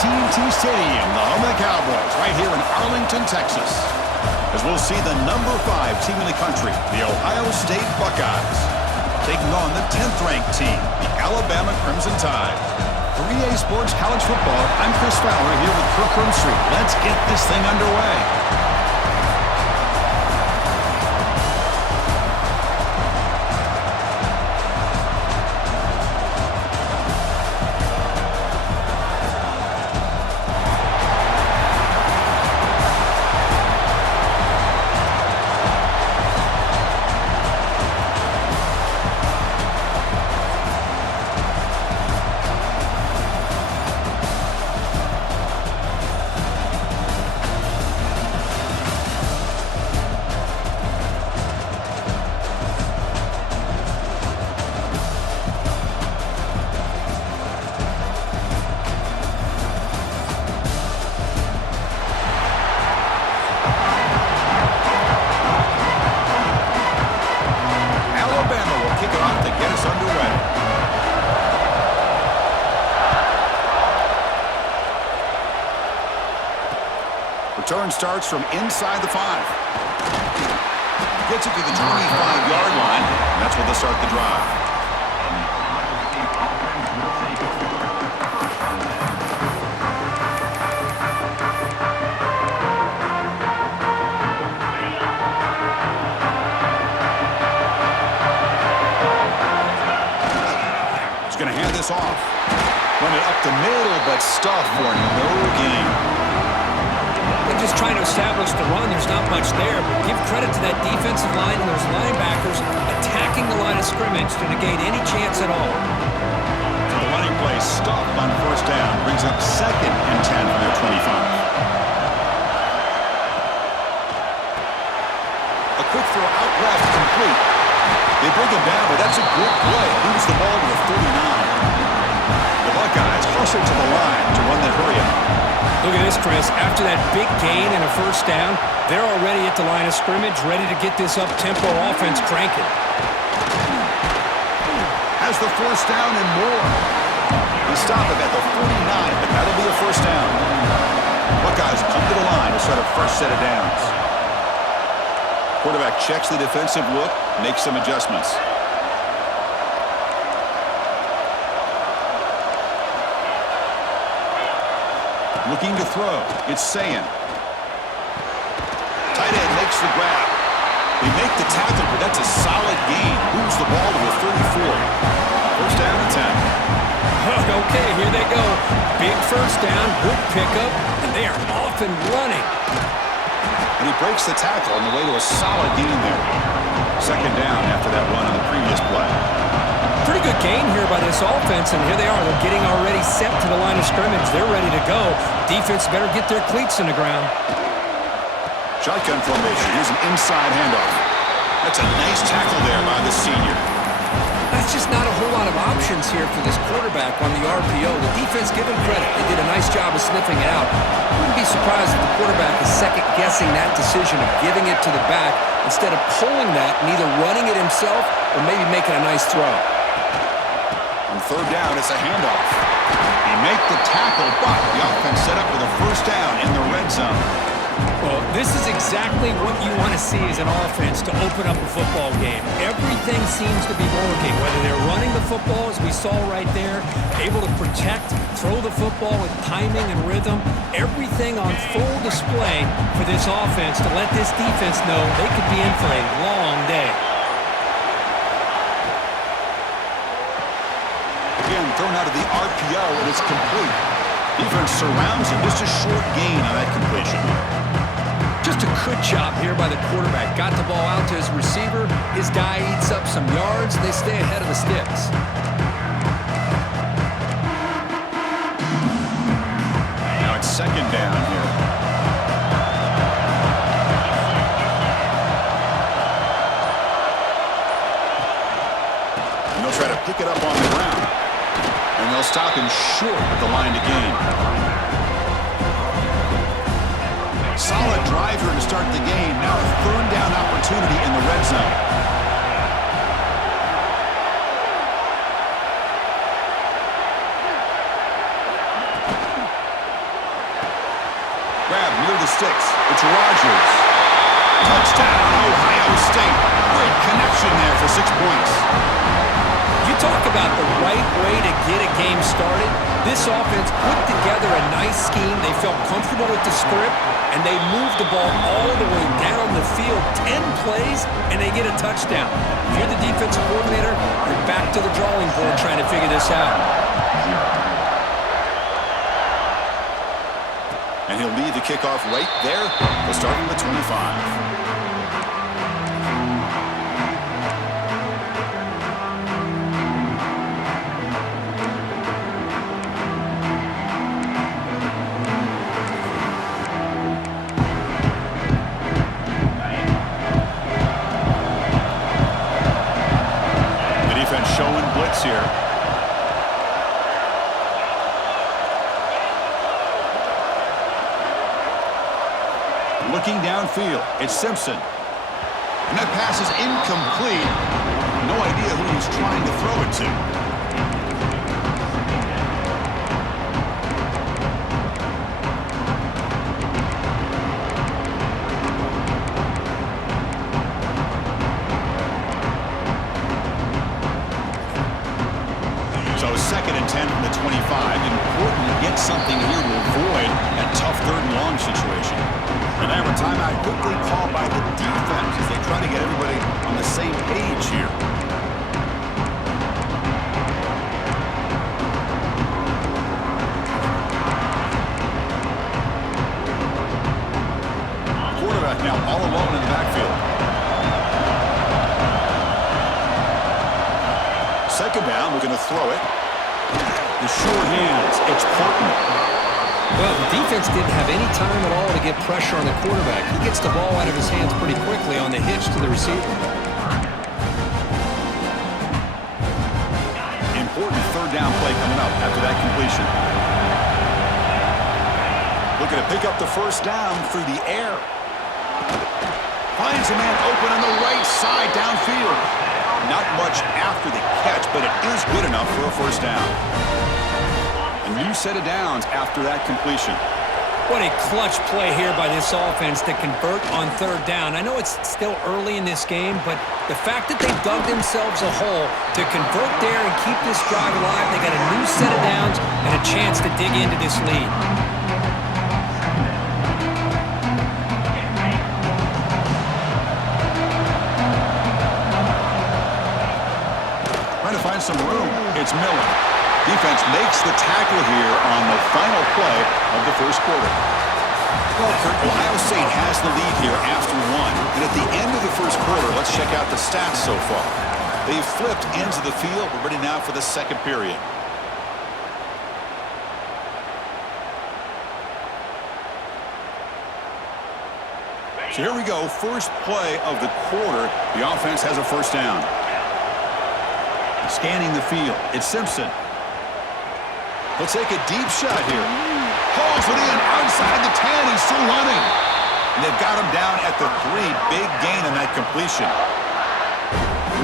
AT&T Stadium, the home of the Cowboys, right here in Arlington, Texas, as we'll see the number 5 team in the country, the Ohio State Buckeyes, taking on the 10th-ranked team, the Alabama Crimson Tide. For EA Sports College Football, I'm Chris Fowler here with Kirk Herbstreit. Let's get this thing underway. Return starts from inside the 5. Gets it to the 25-yard line, and that's where they'll start the drive. He's going to hand this off. Run it up the middle, but stuff for no gain. They're just trying to establish the run. There's not much there, but give credit to that defensive line and those linebackers attacking the line of scrimmage to negate any chance at all. So the running play stopped on first down. Brings up 2nd and 10 from their 25. A quick throw out left, complete. They bring him down, but that's a good play. Moves the ball to the 39. The Buckeyes hustle to the line to run that hurry-up. Look at this, Chris. After that big gain and a first down, they're already at the line of scrimmage, ready to get this up-tempo offense cranking. Has the first down and more. They stop him at the 49, but that'll be a first down. Buckeyes come to the line to start a fresh set of downs. Quarterback checks the defensive look, makes some adjustments. Looking to throw. It's Sayin. Tight end makes the grab. They make the tackle, but that's a solid gain. Moves the ball to the 34. First down and 10. Okay, here they go. Big first down, good pickup, and they are off and running. And he breaks the tackle on the way to a solid gain there. Second down after that run on the previous play. Pretty good gain here by this offense, and here they are. They're getting already set to the line of scrimmage. They're ready to go. Defense better get their cleats in the ground. Shotgun formation. Here's an inside handoff. That's a nice tackle there by the senior. That's just not a whole lot of options here for this quarterback on the RPO. The defense, give him credit. They did a nice job of sniffing it out. Wouldn't be surprised if the quarterback is second-guessing that decision of giving it to the back instead of pulling that and either running it himself or maybe making a nice throw. On third down, it's a handoff. They make the tackle, but the offense set up with a first down in the red zone. Well, this is exactly what you want to see as an offense to open up a football game. Everything seems to be working, whether they're running the football, as we saw right there, able to protect, throw the football with timing and rhythm, everything on full display for this offense to let this defense know they could be in for a long day. Again, thrown out of the RPO, and it's complete. Defense surrounds him. Just a short gain on that completion. Just a good job here by the quarterback. Got the ball out to his receiver. His guy eats up some yards. They stay ahead of the sticks. Now it's second down here. And they'll try to pick it up on the ground. And they'll stop him short at the line to gain. Solid drive here to start the game. Now a third down opportunity in the red zone. sticks. It's Rodgers. Touchdown, Ohio State. Great connection there for 6 points. You talk about the right way to get a game started. This offense put together a nice scheme. They felt comfortable with the script, and they moved the ball all the way down the field, 10 plays, and they get a touchdown. If you're the defensive coordinator, you're back to the drawing board trying to figure this out. And he'll lead the kickoff right there. They'll start from the 25. Showing blitz here. Looking downfield, it's Simpson. And that pass is incomplete. No idea who he's trying to throw it to. So 2nd and 10 from the 25. Important to get something here to avoid that tough 3rd and long situation. And now a timeout quickly called by the defense as they try to get everybody on the same page here. Quarterback now all alone in the backfield. 2nd down, we're going to throw it. The short hands, it's Portman. Well, the defense didn't have any time at all to get pressure on the quarterback. He gets the ball out of his hands pretty quickly on the hitch to the receiver. Important 3rd down play coming up after that completion. Looking to pick up the 1st down through the air. Finds a man open on the right side downfield. Not much after the catch, but it is good enough for a 1st down. A new set of downs after that completion. What a clutch play here by this offense to convert on 3rd down. I know it's still early in this game, but the fact that they dug themselves a hole to convert there and keep this drive alive, they got a new set of downs and a chance to dig into this lead. Trying to find some room. It's Miller. Defense makes the tackle here on the final play of the 1st quarter. Well, Kurt, Ohio State has the lead here after 1. And at the end of the 1st quarter, let's check out the stats so far. They've flipped into the field. We're ready now for the 2nd period. So here we go. First play of the quarter. The offense has a 1st down. Scanning the field. It's Simpson. He'll take a deep shot here. Hauls it in outside the 10. He's still running. And they've got him down at the 3. Big gain on that completion.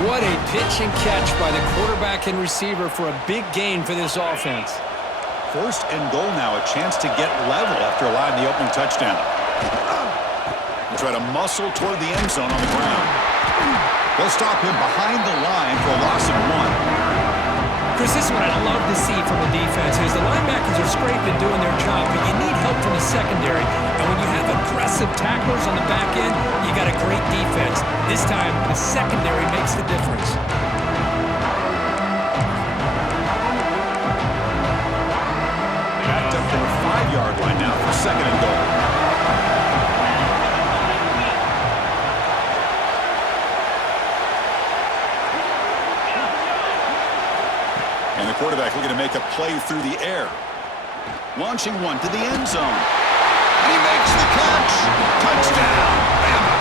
What a pitch and catch by the quarterback and receiver for a big gain for this offense. 1st and goal now. A chance to get level after allowing the opening touchdown. We'll try to muscle toward the end zone on the ground. They'll stop him behind the line for a loss of 1. Chris, this is what I love to see from the defense is the linebackers are scraping doing their job, but you need help from the secondary. And when you have aggressive tacklers on the back end, you got a great defense. This time, the secondary makes the difference. Backed up to the 5-yard line now for 2nd and goal. And the quarterback looking to make a play through the air. Launching one to the end zone. And he makes the catch. Touchdown. Bama.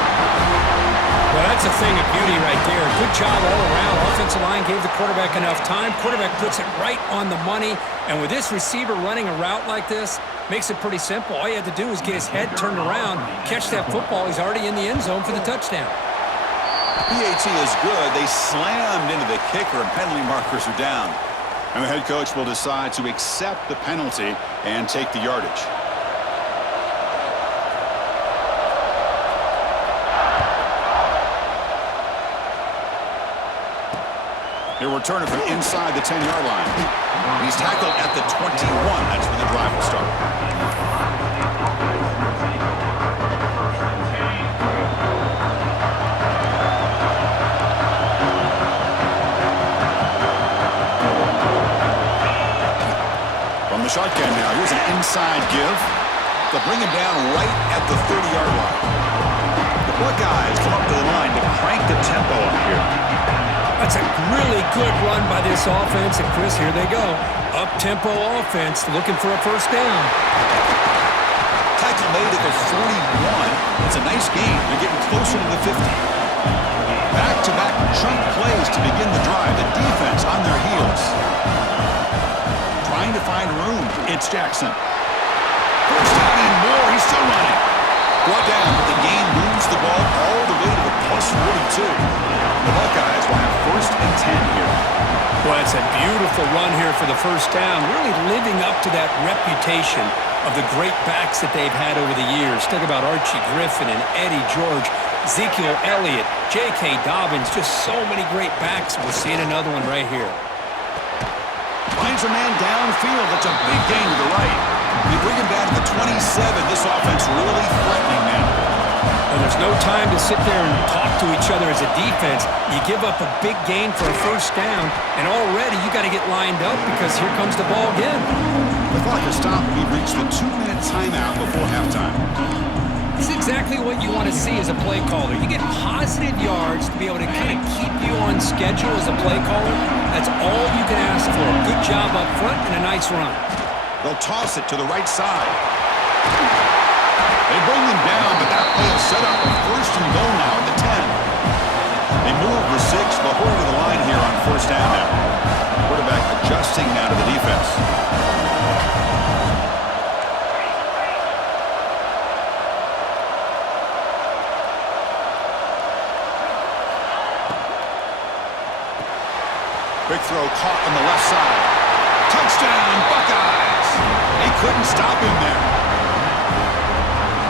Well, that's a thing of beauty right there. Good job all around. Offensive line gave the quarterback enough time. Quarterback puts it right on the money. And with this receiver running a route like this, makes it pretty simple. All you had to do was get his head turned around, catch that football. He's already in the end zone for the touchdown. PAT is good. They slammed into the kicker, and penalty markers are down. And the head coach will decide to accept the penalty and take the yardage. He'll return it from inside the 10-yard line. He's tackled at the 21. That's where the drive will start. From the shotgun now, here's an inside give. They'll bring him down right at the 30-yard line. The Buckeyes come up to the line to crank the tempo up here. That's a really good run by this offense. And, Chris, here they go. Up-tempo offense looking for a first down. Tackle made at the 41. It's a nice gain. They're getting closer to the 50. Back-to-back chunk plays to begin the drive. The defense on their heels. Trying to find room. It's Jackson. First down and more. He's still running. Brought down, but the gain moves the ball all the way to the plus 42. The Buckeyes will have first and 10 here. Boy, it's a beautiful run here for the first down. Really living up to that reputation of the great backs that they've had over the years. Think about Archie Griffin and Eddie George, Ezekiel Elliott, J.K. Dobbins. Just so many great backs. We're seeing another one right here. Finds a man downfield. That's a big gain to the right. They bring him down to the 27. This offense really threatening now. Well, there's no time to sit there and talk to each other as a defense. You give up a big gain for a first down, and already you got to get lined up because here comes the ball again. The clock has stopped. We've reached the 2-minute timeout before halftime. This is exactly what you want to see as a play caller. You get positive yards to be able to kind of keep you on schedule as a play caller. That's all you can ask for. Good job up front and a nice run. They'll toss it to the right side. They bring them down, but that play is set up with first and goal now at the 10. They move the 6. They'll hold to the line here on first down now. Quarterback adjusting now to the defense. Quick throw caught on the left side. Touchdown, Buckeyes! They couldn't stop him there.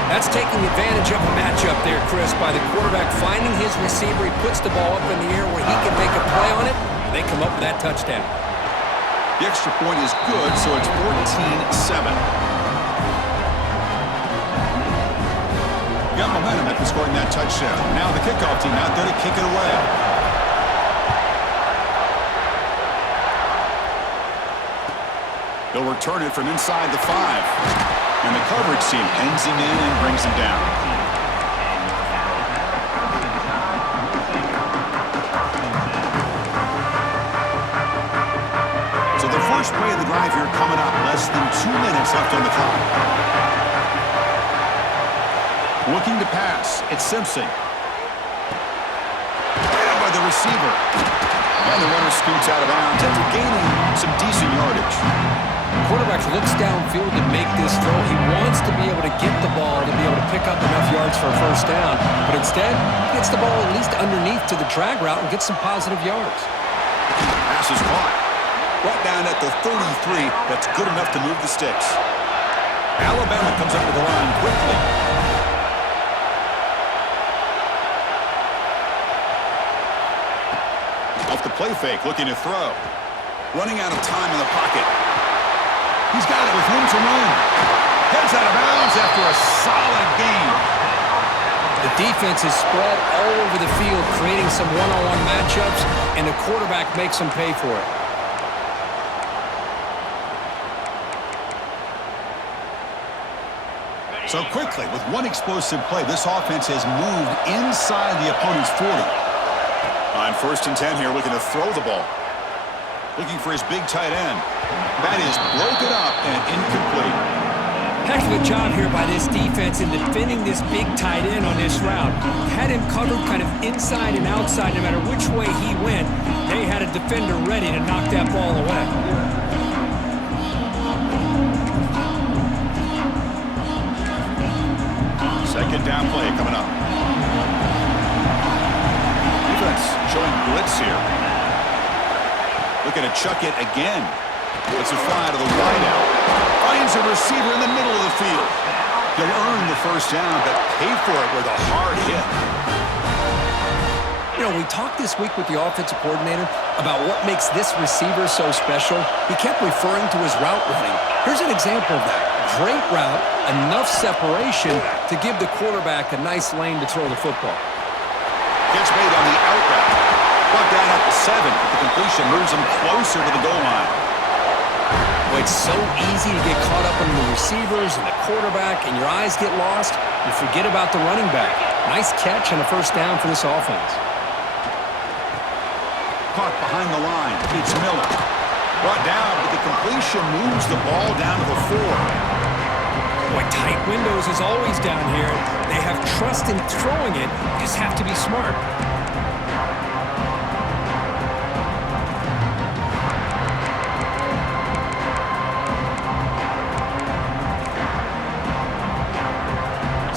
That's taking advantage of a matchup there, Chris, by the quarterback finding his receiver. He puts the ball up in the air where he can make a play on it. They come up with that touchdown. The extra point is good, so it's 14-7. Got momentum after scoring that touchdown. Now the kickoff team out there to kick it away. They'll return it from inside the 5. And the coverage team pens him in and brings him down. So the first play of the drive here coming up. Less than 2 minutes left on the clock. Looking to pass. It's Simpson. Right by the receiver. And the runner scoots out of bounds after gaining some decent yardage. Quarterback looks downfield to make this throw. He wants to be able to get the ball to be able to pick up enough yards for a first down. But instead, he gets the ball at least underneath to the drag route and gets some positive yards. Pass is caught. Brought down at the 33. That's good enough to move the sticks. Alabama comes up to the line quickly. Off the play fake, looking to throw. Running out of time in the pocket. He's got it with room to run. Heads out of bounds after a solid gain. The defense is spread all over the field, creating some one-on-one matchups, and the quarterback makes them pay for it. So quickly, with one explosive play, this offense has moved inside the opponent's 40. On first and 10 here, looking to throw the ball. Looking for his big tight end. That is broken up and incomplete. Heck of a job here by this defense in defending this big tight end on this route. Had him covered kind of inside and outside no matter which way he went. They had a defender ready to knock that ball away. Second down play coming up. Defense showing blitz here. Looking to chuck it again. It's a fly to the wideout. Finds a receiver in the middle of the field. He'll earn the first down, but pay for it with a hard hit. You know, we talked this week with the offensive coordinator about what makes this receiver so special. He kept referring to his route running. Here's an example of that. Great route, enough separation to give the quarterback a nice lane to throw the football. Gets made on the out route. Brought down at the 7, but the completion moves him closer to the goal line. Well, it's so easy to get caught up in the receivers and the quarterback, and your eyes get lost. You forget about the running back. Nice catch and a first down for this offense. Caught behind the line. It's Miller. Brought down, but the completion moves the ball down to the 4. Boy, tight windows is always down here. They have trust in throwing it. You just have to be smart.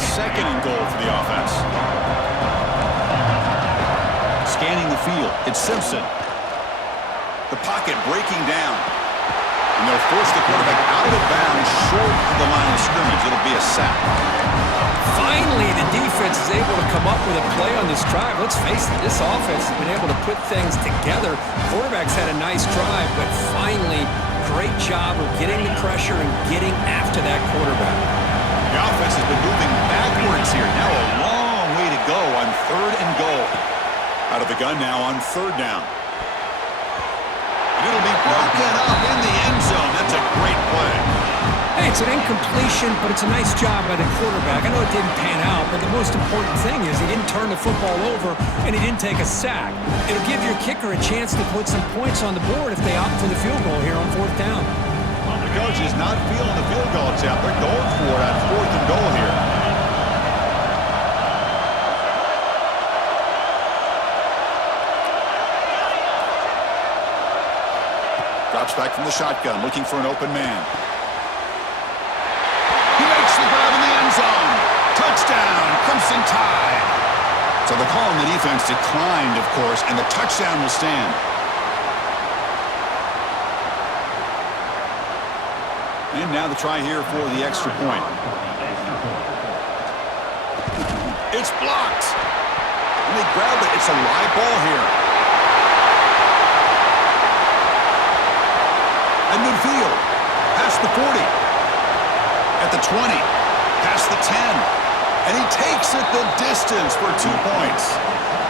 Second and goal for the offense. Scanning the field, it's Simpson. The pocket breaking down. And they'll force the quarterback out of bounds short of the line of scrimmage. It'll be a sack. Finally, the defense is able to come up with a play on this drive. Let's face it, this offense has been able to put things together. Quarterback's had a nice drive, but finally, great job of getting the pressure and getting after that quarterback. The offense has been moving backwards here. Now a long way to go on 3rd and goal. Out of the gun now on 3rd down. And it'll be broken up in the end zone. That's a great play. Hey, it's an incompletion, but it's a nice job by the quarterback. I know it didn't pan out, but the most important thing is he didn't turn the football over and he didn't take a sack. It'll give your kicker a chance to put some points on the board if they opt for the field goal here on 4th down. Well, the coach is not feeling the field goal attempt. They're going for it on 4th and goal here. Drops back from the shotgun, looking for an open man. He makes the grab in the end zone. Touchdown, Crimson Tide. So the call on the defense declined, of course, and the touchdown will stand. And now the try here for the extra point. It's blocked. And they grab it. It's a live ball here. At midfield, past the 40, at the 20, past the 10, and he takes it the distance for 2 points.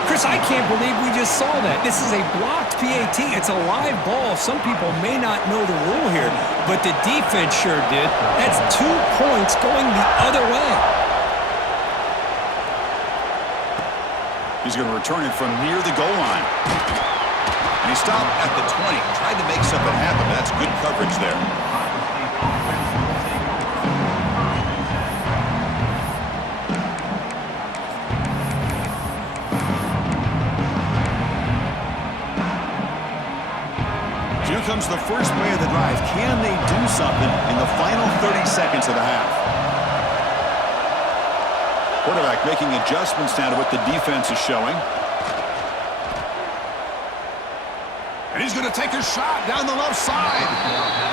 Chris, I can't believe we just saw that. This is a blocked PAT. It's a live ball. Some people may not know the rule here, but the defense sure did. That's 2 points going the other way. He's going to return it from near the goal line. And he stopped at the 20, tried to make something happen. That's good coverage there. Here comes the first play of the drive. Can they do something in the final 30 seconds of the half? Quarterback making adjustments now to what the defense is showing. And he's going to take a shot down the left side.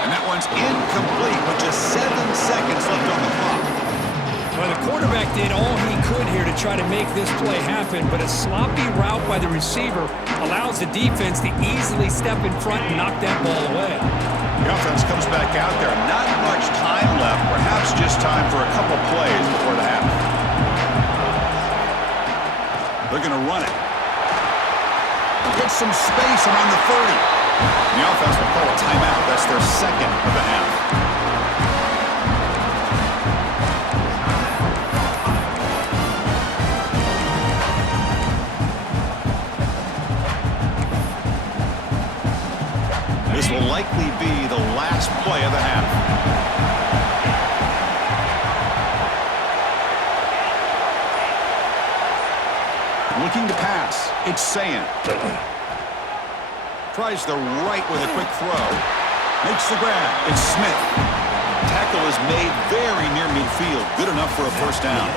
And that one's incomplete with just 7 seconds left on the clock. Well, the quarterback did all he could here to try to make this play happen, but a sloppy route by the receiver allows the defense to easily step in front and knock that ball away. The offense comes back out there. Not much time left. Perhaps just time for a couple plays before the half. They're going to run it. Get some space around the 30. The offense will call a timeout. That's their second of the half. This will likely be the last play of the half. Looking to pass. It's Sayan. Tries the right with a quick throw. Makes the grab. It's Smith. Tackle is made very near midfield. Good enough for a first down.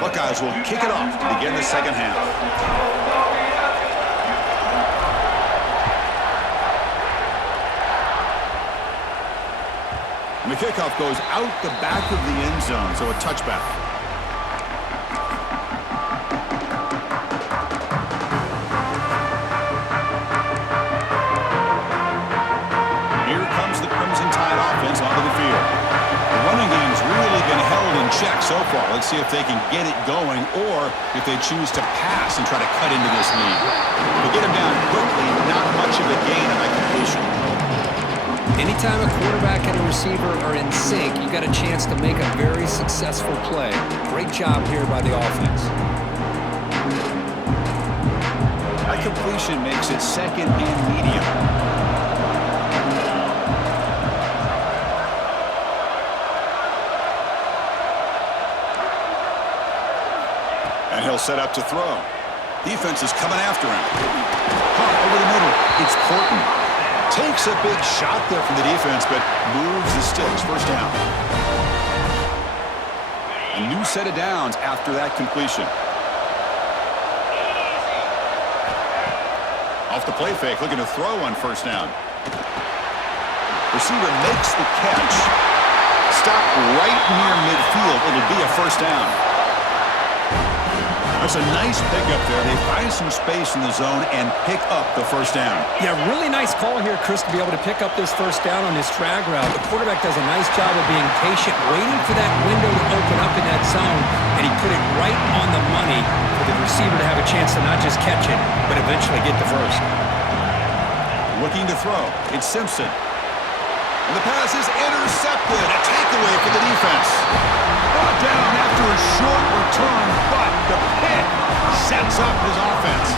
Buckeyes will kick it off to begin the second half. And the kickoff goes out the back of the end zone, so a touchback. Here comes the Crimson Tide offense onto the field. The running game's really been held in check so far. Let's see if they can get it going or if they choose to pass and try to cut into this lead. They get him down quickly, not much of a gain on that completion. Anytime a quarterback and a receiver are in sync, you got a chance to make a very successful play. Great job here by the offense. That completion makes it second and medium. And he'll set up to throw. Defense is coming after him. Caught over the middle. It's Horton. Takes a big shot there from the defense, but moves the sticks. First down. A new set of downs after that completion. Off the play fake, looking to throw on first down. Receiver makes the catch. Stop right near midfield. It'll be a first down. That's a nice pickup there. They find some space in the zone and pick up the first down. Yeah, really nice call here, Chris, to be able to pick up this first down on this drag route. The quarterback does a nice job of being patient, waiting for that window to open up in that zone, and he put it right on the money for the receiver to have a chance to not just catch it, but eventually get the first. Looking to throw. It's Simpson. And the pass is intercepted. A takeaway for the defense. Brought down after a short return, but the pick sets up his offense.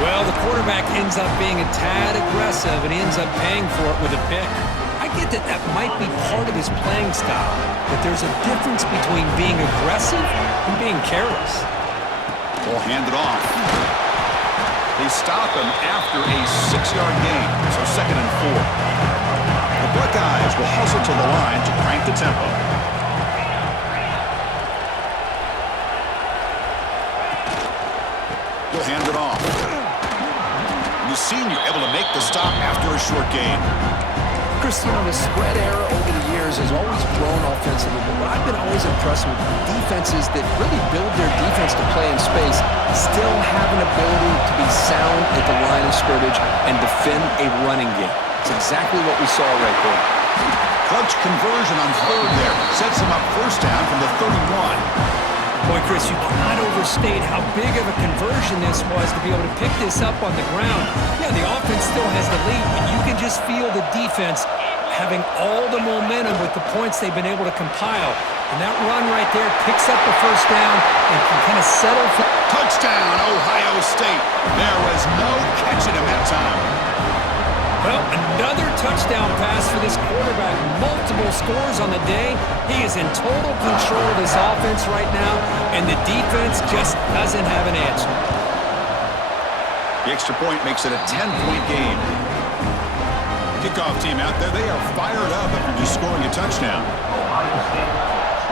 Well, the quarterback ends up being a tad aggressive, and he ends up paying for it with a pick. I get that that might be part of his playing style, but there's a difference between being aggressive and being careless. We'll hand it off. They stop him after a 6-yard gain, so second and 4. The Buckeyes will hustle to the line to crank the tempo. He'll hand it off. And the senior able to make the stop after a short gain. Chris, you know, the spread era over the years has always grown offensively, but I've been always impressed with defenses that really build their defense to play in space, still have an ability to be sound at the line of scrimmage and defend a running game. It's exactly what we saw right there. Clutch conversion on third there. Sets him up first down from the 31. Boy, Chris, you cannot overstate how big of a conversion this was to be able to pick this up on the ground. Yeah, the offense still has the lead, but you can just feel the defense having all the momentum with the points they've been able to compile. And that run right there picks up the first down and can kind of settle for... Touchdown, Ohio State. There was no catching him that time. Well, another touchdown pass for this quarterback. Multiple scores on the day. He is in total control of this offense right now, and the defense just doesn't have an answer. The extra point makes it a 10-point game. Kickoff team out there, they are fired up after just scoring a touchdown. Ohio State,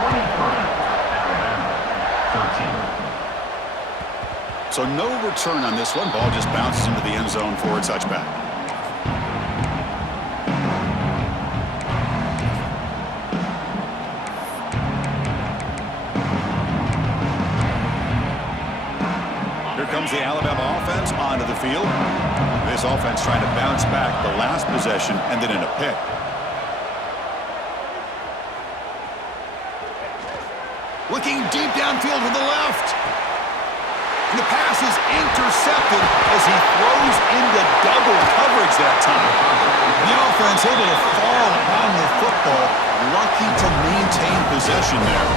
25, 13. So no return on this one. Ball just bounces into the end zone for a touchback. Here comes the Alabama offense onto the field. This offense trying to bounce back the last possession and then in a pick. Looking deep downfield to the left. And the pass is intercepted as he throws into double coverage that time. The offense able to fall on the football. Lucky to maintain possession there.